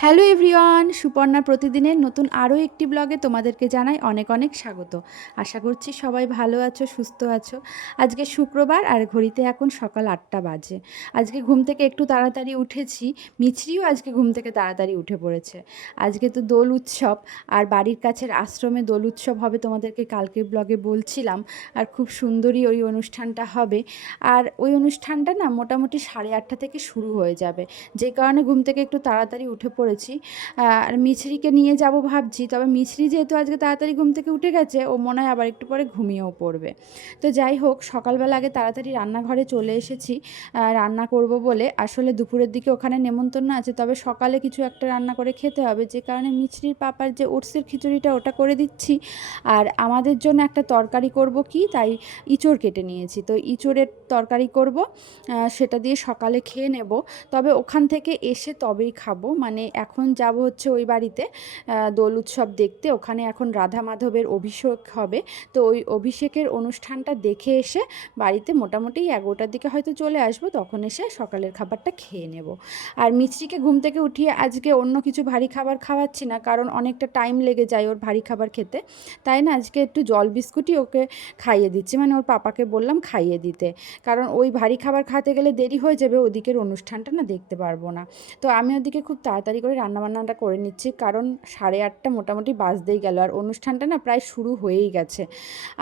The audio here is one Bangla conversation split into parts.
হ্যালো এভরিওয়ান সুপর্ণা প্রতিদিনের নতুন আরও একটি ব্লগে তোমাদেরকে জানাই অনেক অনেক স্বাগত। আশা করছি সবাই ভালো আছো, সুস্থ আছো। আজকে শুক্রবার আর ঘড়িতে এখন সকাল আটটা বাজে। আজকে ঘুম থেকে একটু তাড়াতাড়ি উঠেছি, মিছরিও আজকে ঘুম থেকে তাড়াতাড়ি উঠে পড়েছে। আজকে তো দোল উৎসব, আর বাড়ির কাছের আশ্রমে দোল উৎসব হবে তোমাদেরকে কালকের ব্লগে বলছিলাম, আর খুব সুন্দরই ওই অনুষ্ঠানটা হবে। আর ওই অনুষ্ঠানটা না মোটামুটি সাড়ে আটটা থেকে শুরু হয়ে যাবে, যে কারণে ঘুম থেকে একটু তাড়াতাড়ি উঠে পড়েছি আর মিছরিকে নিয়ে যাব ভাবছি, তবে মিছরি যেহেতু আজকে তাড়াতাড়ি ঘুম থেকে উঠে গেছে, ও মনে হয় আবার একটু পরে ঘুমিয়েও পড়বে। তো যাই হোক, সকালবেলা আগে তাড়াতাড়ি রান্নাঘরে চলে এসেছি রান্না করব বলে। আসলে দুপুরের দিকে ওখানে নেমন্তন্ন আছে, তবে সকালে কিছু একটা রান্না করে খেতে হবে, যে কারণে মিছরির পাপার যে ওটসের খিচুড়িটা ওটা করে দিচ্ছি। আর আমাদের জন্য একটা তরকারি করব কি, তাই ইঁচড় কেটে নিয়েছি। তো ইঁচড়ের তরকারি করব সেটা দিয়ে সকালে খেয়ে নেব। তবে ওখান থেকে এসে তবেই খাব মানে এখন যাব হচ্ছে ওই বাড়িতে দোল উৎসব দেখতে। ওখানে এখন রাধা মাধবের অভিষেক হবে। তো ওই অভিষেকের অনুষ্ঠানটা দেখে এসে বাড়িতে মোটামুটি এগারোটার দিকে হয়তো চলে আসব। তখন এসে সকালের খাবারটা খেয়ে নেব। আর মিছরিকে ঘুম থেকে উঠিয়ে আজকে অন্য কিছু ভারী খাবার খাওয়াচ্ছি না, কারণ অনেকটা টাইম লেগে যায় ওর ভারী খাবার খেতে। তাই না, আজকে একটু জল বিস্কুটই ওকে খাইয়ে দিচ্ছি। মানে ওর পাপাকে বললাম খাইয়ে দিতে। কারণ ওই ভারী খাবার খাতে গেলে দেরি হয়ে যাবে, ওদিকের অনুষ্ঠানটা না দেখতে পারব না। তো আমি ওদিকে খুব তাড়াতাড়ি করে রান্নাবান্নাটা করে নিচ্ছি। কারণ সাড়ে আটটা মোটামুটি বাজতেই গেল। আর অনুষ্ঠানটা না প্রায় শুরু হয়েই গেছে।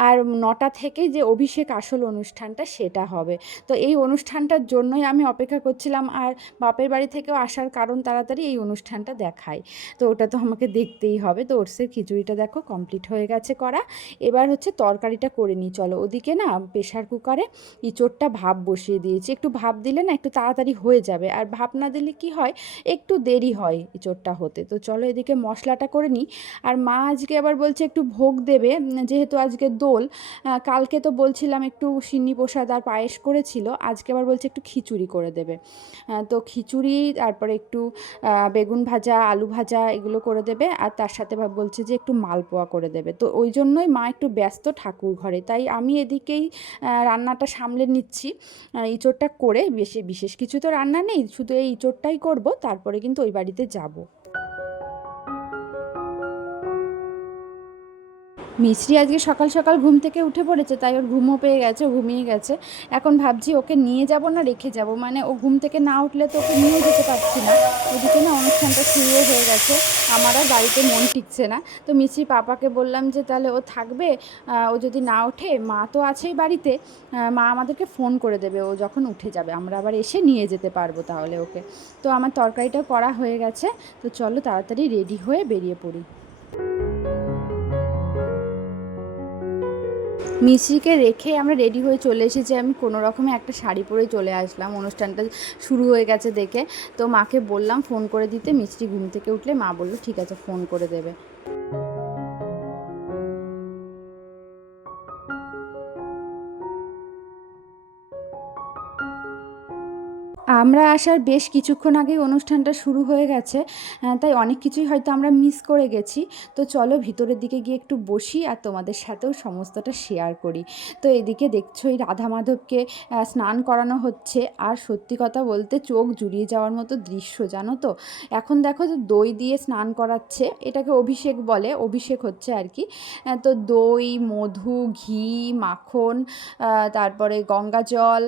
আর নটা থেকে যে অভিষেক আসল অনুষ্ঠানটা সেটা হবে। তো এই অনুষ্ঠানটার জন্যই আমি অপেক্ষা করছিলাম। আর বাপের বাড়ি থেকেও আসার কারণ তাড়াতাড়ি এই অনুষ্ঠানটা দেখায় তো ওটা তো আমাকে দেখতেই হবে। তো ওটসের খিচুড়িটা দেখো কমপ্লিট হয়ে গেছে করা। এবার হচ্ছে তরকারিটা করে নিই। চলো ওদিকে না প্রেশার কুকারে ইঁচড়টা ভাপ বসিয়ে দিয়েছি। একটু ভাপ দিলে না একটু তাড়াতাড়ি হয়ে যাবে। আর ভাপ না দিলে কি হয়? একটু দেরি হয়। ইঁচড়টা হতে। তো চলো এদিকে মশলাটা করে নিই। আর মা আজকে আবার বলছে একটু ভোগ দেবে, যেহেতু আজকে দোল কালকে তো বলছিলাম একটু সিন্নি প্রসাদ আর পায়েস করেছিল, আজকে আবার বলছে একটু খিচুড়ি করে দেবে। তো খিচুড়ি, তারপরে একটু বেগুন ভাজা, আলু ভাজা এগুলো করে দেবে, আর তার সাথে বলছে যে একটু মালপোয়া করে দেবে। তো ওই জন্যই মা একটু ব্যস্ত ঠাকুর ঘরে, তাই আমি এদিকেই রান্নাটা সামলে নিচ্ছি। ইঁচড়টা করে, বেশি, বিশেষ কিছু তো রান্না নেই, শুধু এই ইঁচড়টাই করব, তারপরে কিন্তু ওই বাড়িতে যাব। মিছরি আজকে সকাল সকাল ঘুম থেকে উঠে পড়েছে, তাই ওর ঘুমও পেয়ে গেছে ঘুমিয়ে গেছে। এখন ভাবছি ওকে নিয়ে যাব না, রেখে যাব। মানে ও ঘুম থেকে না উঠলে তো ওকে নিয়ে যেতে পারছি না। ওদিকে না অনুষ্ঠানটা শুরুও হয়ে গেছে, আমার আর বাড়িতে মন টিকছে না। তো মিছরি পাপাকে বললাম যে, তাহলে ও থাকবে ও যদি না ওঠে, মা তো আছেই বাড়িতে মা আমাদেরকে ফোন করে দেবে, ও যখন উঠে যাবে, আমরা আবার এসে নিয়ে যেতে পারব তাহলে ওকে। তো আমার তরকারিটা করা হয়ে গেছে, তো চলো তাড়াতাড়ি রেডি হয়ে বেরিয়ে পড়ি। মিশ্রিকে রেখে আমরা রেডি হয়ে চলে এসেছি। আমি কোনো রকমে একটা শাড়ি পরে চলে আসলাম। অনুষ্ঠানটা শুরু হয়ে গেছে দেখে। তো মাকে বললাম, ফোন করে দিতে। মিষ্টি ঘুম থেকে উঠলে মা বলল, ঠিক আছে, ফোন করে দেবে। আমরা আসার বেশ কিছুক্ষণ আগেই অনুষ্ঠানটা শুরু হয়ে গেছে তাই অনেক কিছুই হয়তো আমরা মিস করে গেছি। তো চলো ভিতরের দিকে গিয়ে একটু বসি আর তোমাদের সাথেও সমস্তটা শেয়ার করি। তো এদিকে দেখছ এই রাধা মাধবকে স্নান করানো হচ্ছে আর সত্যি কথা বলতে চোখ জুড়িয়ে যাওয়ার মতো দৃশ্য, জানো তো? এখন দেখো যে দই দিয়ে স্নান করাচ্ছে, এটাকে অভিষেক বলে, অভিষেক হচ্ছে আর কি। তো দই, মধু, ঘি, মাখন তারপরে গঙ্গা জল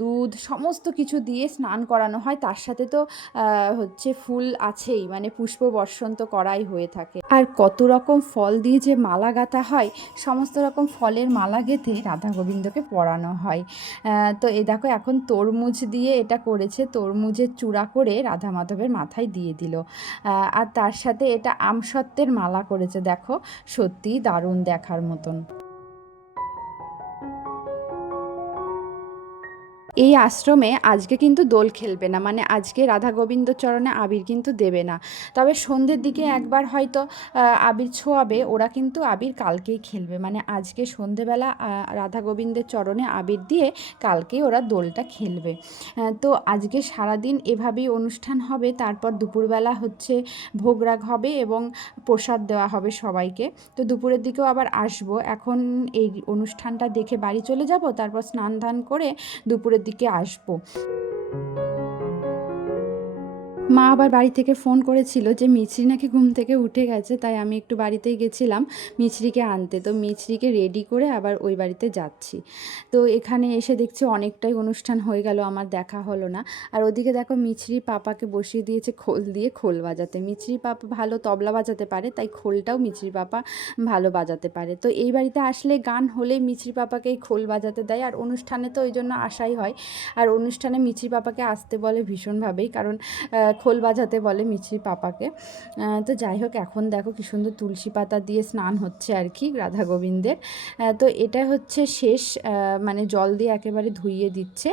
দুধ, সমস্ত কিছু দিয়ে স্নান করানো হয়, তার সাথে তো হচ্ছে ফুল আছেই মানে পুষ্প বর্ষণ তো করাই হয়ে থাকে। আর কত রকম ফল দিয়ে যে মালা গাঁথা হয়, সমস্ত রকম ফলের মালা গেঁথে রাধা গোবিন্দকে পরানো হয়। তো এ দেখো, এখন তরমুজ দিয়ে এটা করেছে, তরমুজের চূড়া করে রাধা মাধবের মাথায় দিয়ে দিল। আর তার সাথে এটা আমসত্ত্বের মালা করেছে, দেখো, সত্যিই দারুণ দেখার মতন। এই আশ্রমে আজকে কিন্তু দোল খেলবে না মানে আজকে রাধা গোবিন্দ চরণে আবির কিন্তু দেবে না। তবে সন্ধ্যের দিকে একবার হয়তো আবির ছোঁয়াবে, ওরা কিন্তু আবির কালকেই খেলবে। মানে আজকে সন্ধেবেলা রাধা গোবিন্দের চরণে আবির দিয়ে কালকেই ওরা দোলটা খেলবে। তো আজকে সারাদিন এভাবেই অনুষ্ঠান হবে, তারপর দুপুরবেলা হচ্ছে ভোগরাগ হবে এবং প্রসাদ দেওয়া হবে সবাইকে। তো দুপুরের দিকেও আবার আসব। এখন এই অনুষ্ঠানটা দেখে বাড়ি চলে যাব, তারপর স্নান ধান করে দুপুরের দিকে আসব। মা আবার বাড়ি থেকে ফোন করেছিল যে মিছরি নাকি ঘুম থেকে উঠে গেছে, তাই আমি একটু বাড়িতেই গেছিলাম মিছরিকে আনতে। তো মিছরিকে রেডি করে আবার ওই বাড়িতে যাচ্ছি। তো এখানে এসে দেখছি অনেকটাই অনুষ্ঠান হয়ে গেল, আমার দেখা হলো না। আর ওদিকে দেখো মিছরি পাপাকে বসিয়ে দিয়েছে খোল দিয়ে খোল বাজাতে। মিছরি পাপা ভালো তবলা বাজাতে পারে, তাই খোলটাও মিছরি পাপা ভালো বাজাতে পারে। তো এই বাড়িতে আসলে গান হলে মিছরি পাপাকেই খোল বাজাতে দেয়, আর অনুষ্ঠানে তো ওই জন্য আসাই হয়। আর অনুষ্ঠানে মিছরি পাপাকে আসতে বলে ভীষণভাবেই, কারণ খোল বাজাতে বলে মিছরি পাপাকে। তো যাই হোক, এখন দেখো কি সুন্দর তুলসী পাতা দিয়ে স্নান হচ্ছে আর কি রাধা গোবিন্দের। তো এটা হচ্ছে শেষ মানে জল দিয়ে একেবারে ধুইয়ে দিচ্ছে।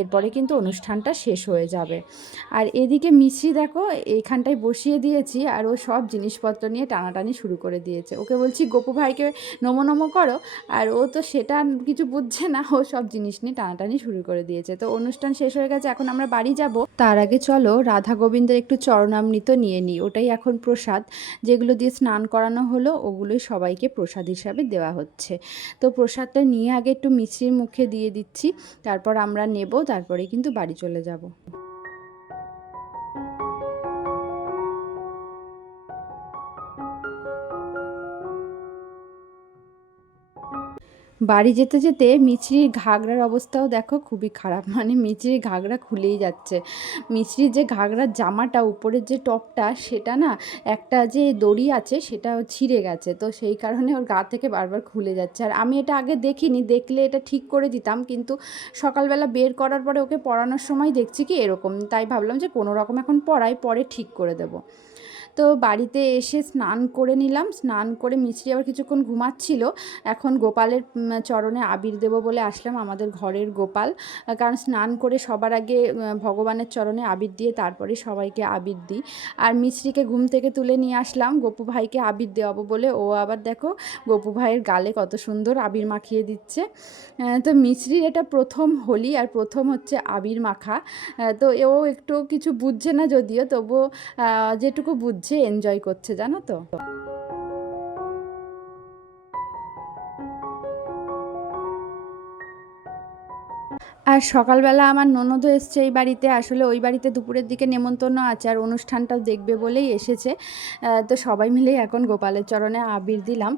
এরপরে কিন্তু অনুষ্ঠানটা শেষ হয়ে যাবে। আর এদিকে মিছরি দেখো, এইখানটায় বসিয়ে দিয়েছি আর ও সব জিনিসপত্র নিয়ে টানাটানি শুরু করে দিয়েছে। ওকে বলছি, গোপু ভাইকে নমো নমো করো। আর ও তো সেটা কিছু বুঝছে না, ও সব জিনিস নিয়ে টানাটানি শুরু করে দিয়েছে। তো অনুষ্ঠান শেষ হয়ে গেছে, এখন আমরা বাড়ি যাব। তার আগে চলো, রাধা গোবিন্দের একটু চরণামৃত নিয়ে নিই। ওটাই এখন প্রসাদ। যেগুলো দিয়ে স্নান করানো হলো, ওগুলোই সবাইকে প্রসাদ হিসাবে দেওয়া হচ্ছে। তো প্রসাদটা নিয়ে আগে একটু মিষ্টির মুখে দিয়ে দিচ্ছি, তারপর আমরা নেব, তারপরে কিন্তু বাড়ি চলে যাব। বাড়ি যেতে যেতে মিছরির ঘাগরার অবস্থাও দেখো খুবই খারাপ। মানে মিছরির ঘাগরা খুলেই যাচ্ছে। মিছরির যে ঘাগরার জামাটা, উপরের যে টপটা, সেটা না একটা যে দড়ি আছে সেটা ছিঁড়ে গেছে। তো সেই কারণে ওর গা থেকে বারবার খুলে যাচ্ছে। আর আমি এটা আগে দেখিনি, দেখলে এটা ঠিক করে দিতাম, কিন্তু সকালবেলা বের করার পরে ওকে পড়ানোর সময় দেখছি কি এরকম। তাই ভাবলাম যে কোনো রকম এখন পড়াই, পরে ঠিক করে দেবো। তো বাড়িতে এসে স্নান করে নিলাম। স্নান করে মিছরি আবার কিছুক্ষণ ঘুমাচ্ছিল। এখন গোপালের চরণে আবির দেবো বলে আসলাম আমাদের ঘরের গোপাল। কারণ স্নান করে সবার আগে ভগবানের চরণে আবির দিয়ে তারপরে সবাইকে আবির দিই। আর মিছরিকে ঘুম থেকে তুলে নিয়ে আসলাম। গপু ভাইকে আবির দেওয়াবো বলে। ও আবার দেখো গপু ভাইয়ের গালে কত সুন্দর আবির মাখিয়ে দিচ্ছে। তো মিছরির এটা প্রথম হোলি আর প্রথম হচ্ছে আবির মাখা। তো এও একটু কিছু বুঝছে না যদিও। তবুও যেটুকু যেটুকু বুঝছে এনজয় করছে, জানো তো? আর সকালবেলা আমার ননদও এসছে এই বাড়িতে। আসলে ওই বাড়িতে দুপুরের দিকে নেমন্তন্ন আছে আর অনুষ্ঠানটাও দেখবে বলেই এসেছে। তো সবাই মিলেই এখন গোপালের চরণে আবির দিলাম।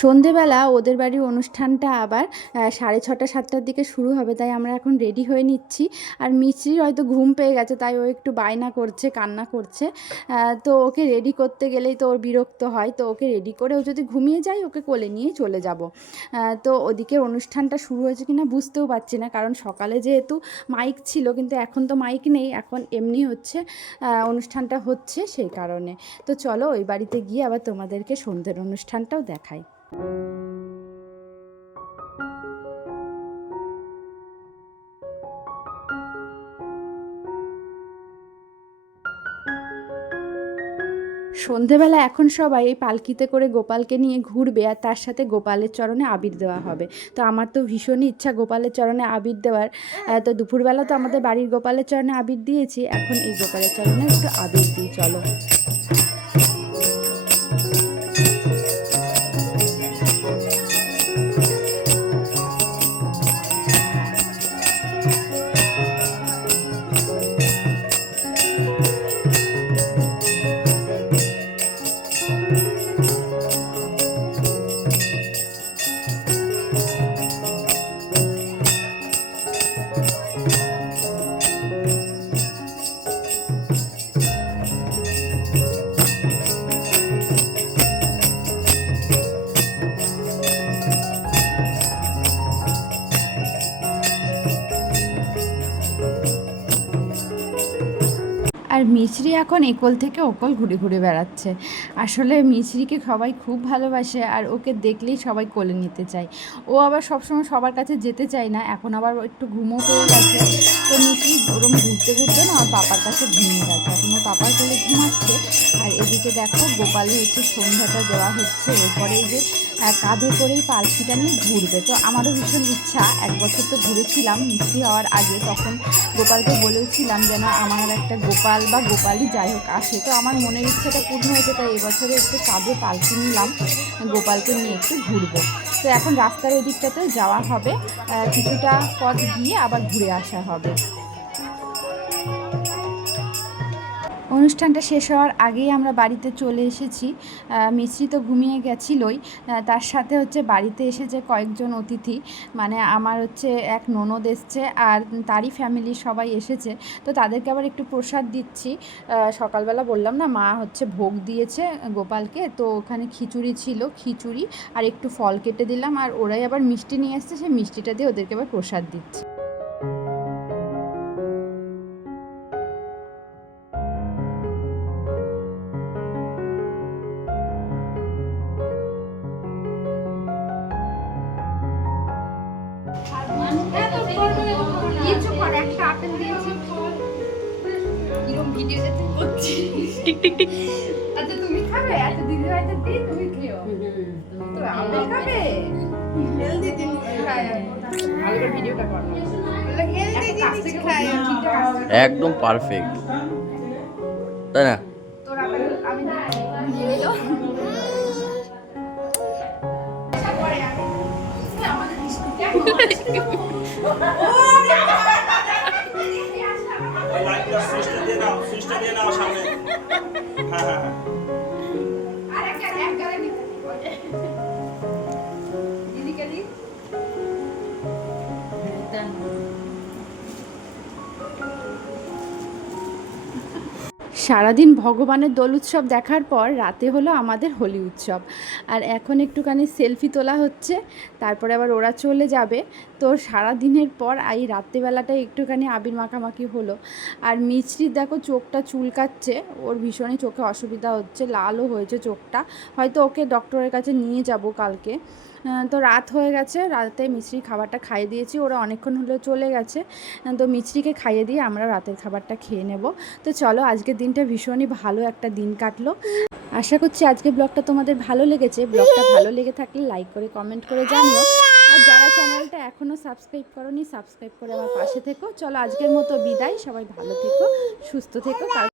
সন্ধেবেলা ওদের বাড়ির অনুষ্ঠানটা আবার সাড়ে ছটা, সাতটার দিকে শুরু হবে, তাই আমরা এখন রেডি হয়ে নিচ্ছি। আর মিছরির হয়তো ঘুম পেয়ে গেছে, তাই ও একটু বায়না করছে, কান্না করছে। তো ওকে রেডি করতে গেলেই তো ওর বিরক্ত হয়, তো ওকে রেডি করে ও যদি ঘুমিয়ে যায়, ওকে কোলে নিয়ে চলে যাব। তো ওদিকে অনুষ্ঠানটা শুরু হয়েছে কিনা বুঝতেও পারছি না, কারণ সকালে যেহেতু মাইক ছিল, কিন্তু এখন তো মাইক নেই, এখন এমনি হচ্ছে অনুষ্ঠানটা হচ্ছে সেই কারণে। তো চলো ওই বাড়িতে গিয়ে আবার তোমাদেরকে সন্ধ্যের অনুষ্ঠানটাও দেখাই। সন্ধেবেলা এখন সবাই এই পালকিতে করে গোপালকে নিয়ে ঘুরবে আর তার সাথে গোপালের চরণে আবির দেওয়া হবে। তো আমার তো ভীষণই ইচ্ছা গোপালের চরণে আবির দেওয়ার। তো দুপুরবেলা তো আমাদের বাড়ির গোপালের চরণে আবির দিয়েছি, এখন এই গোপালের চরণে একটু আবির দিই, চলো। মিছরি এখন একল থেকে ওকল ঘুরে ঘুরে বেড়াচ্ছে। আসলে মিছরিকে সবাই খুব ভালোবাসে আর ওকে দেখলেই সবাই কোলে নিতে চায়। ও আবার সবসময় সবার কাছে যেতে চায় না, এখন আবার একটু ঘুমো পেয়ে গেছে। তো মিছরি ওরম ঘুরতে ঘুরতে না ওর পাপার কাছে ঘুমিয়ে গেছে। এখন ও পাপার কোলে ঘুমাচ্ছে। আর এদিকে দেখো গোপালে হচ্ছে সন্ধ্যাটা দেওয়া হচ্ছে। এরপরে যে কাঁধে করেই পালকিটা নিয়ে ঘুরবে। তো আমারও ভীষণ ইচ্ছা, এক বছর তো ঘুরেছিলাম, মিষ্টি হওয়ার আগে তখন গোপালকে বলেওছিলাম যেন আমার একটা গোপাল বা গোপালই যাই হোক আসে। তো আমার মনের ইচ্ছাটা পূর্ণ হয়েছে, তাই এবছরে একটু কাঁধে পালকি নিলাম, গোপালকে নিয়ে একটু ঘুরবো। তো এখন রাস্তার ওই দিকটাতেও যাওয়া হবে কিছুটা পথ গিয়ে আবার ঘুরে আসা হবে। অনুষ্ঠানটা শেষ হওয়ার আগেই আমরা বাড়িতে চলে এসেছি। মিশ্রি তো ঘুমিয়ে গেছিলই। তার সাথে হচ্ছে বাড়িতে এসেছে কয়েকজন অতিথি মানে আমার হচ্ছে এক ননদ এসছে আর তারই ফ্যামিলির সবাই এসেছে। তো তাদেরকে আবার একটু প্রসাদ দিচ্ছি। সকালবেলা বললাম, না, মা হচ্ছে ভোগ দিয়েছে গোপালকে, তো ওখানে খিচুড়ি ছিল, খিচুড়ি আর একটু ফল কেটে দিলাম। আর ওরাই আবার মিষ্টি নিয়ে এসছে, সেই মিষ্টিটা দিয়ে ওদেরকে আবার প্রসাদ দিচ্ছি। কিরম ভিডিও যেতে টিক টিক টিক। আচ্ছা তুমি খাবে? আচ্ছা দিদি ভাইটা দিই তুমি খেও। তো আপেল খাবে? হেলদি জিনিস খায় ভালো করে ভিডিওটা করো। হেলদি জিনিস খায় একদম পারফেক্ট তাই না? তোর আমি সারাদিন ভগবানের দোল উৎসব দেখার পর রাতে হলো আমাদের হোলি উৎসব। আর এখন একটুখানি সেলফি তোলা হচ্ছে, তারপরে আবার ওরা চলে যাবে। তো সারা দিনের পর এই রাত্রেবেলাটায় একটুখানি আবির মাখামাখি হলো। আর মিছরির দেখো চোখটা চুলকাচ্ছে, ওর ভীষণই চোখে অসুবিধা হচ্ছে, লালও হয়েছে চোখটা। হয়তো ওকে ডক্টরের কাছে নিয়ে যাব কালকে। তো রাত হয়ে গেছে, রাতে মিছরি খাবারটা খাইয়ে দিয়েছি, ওরা অনেকক্ষণ হলেও চলে গেছে। তো মিছরিকে খাইয়ে দিয়ে আমরা রাতের খাবারটা খেয়ে নেব। তো চলো, আজকের দিনটা ভীষণই ভালো একটা দিন কাটলো। আশা করছি আজকে ব্লগটা তোমাদের ভালো লেগেছে। ব্লগটা ভালো লেগে থাকলে লাইক করে কমেন্ট করে জানিও। আর যারা চ্যানেলটা এখনও সাবস্ক্রাইব করনি সাবস্ক্রাইব করে আমার পাশে থেকো। চলো, আজকের মতো বিদায়। সবাই ভালো থেকো, সুস্থ থেকো।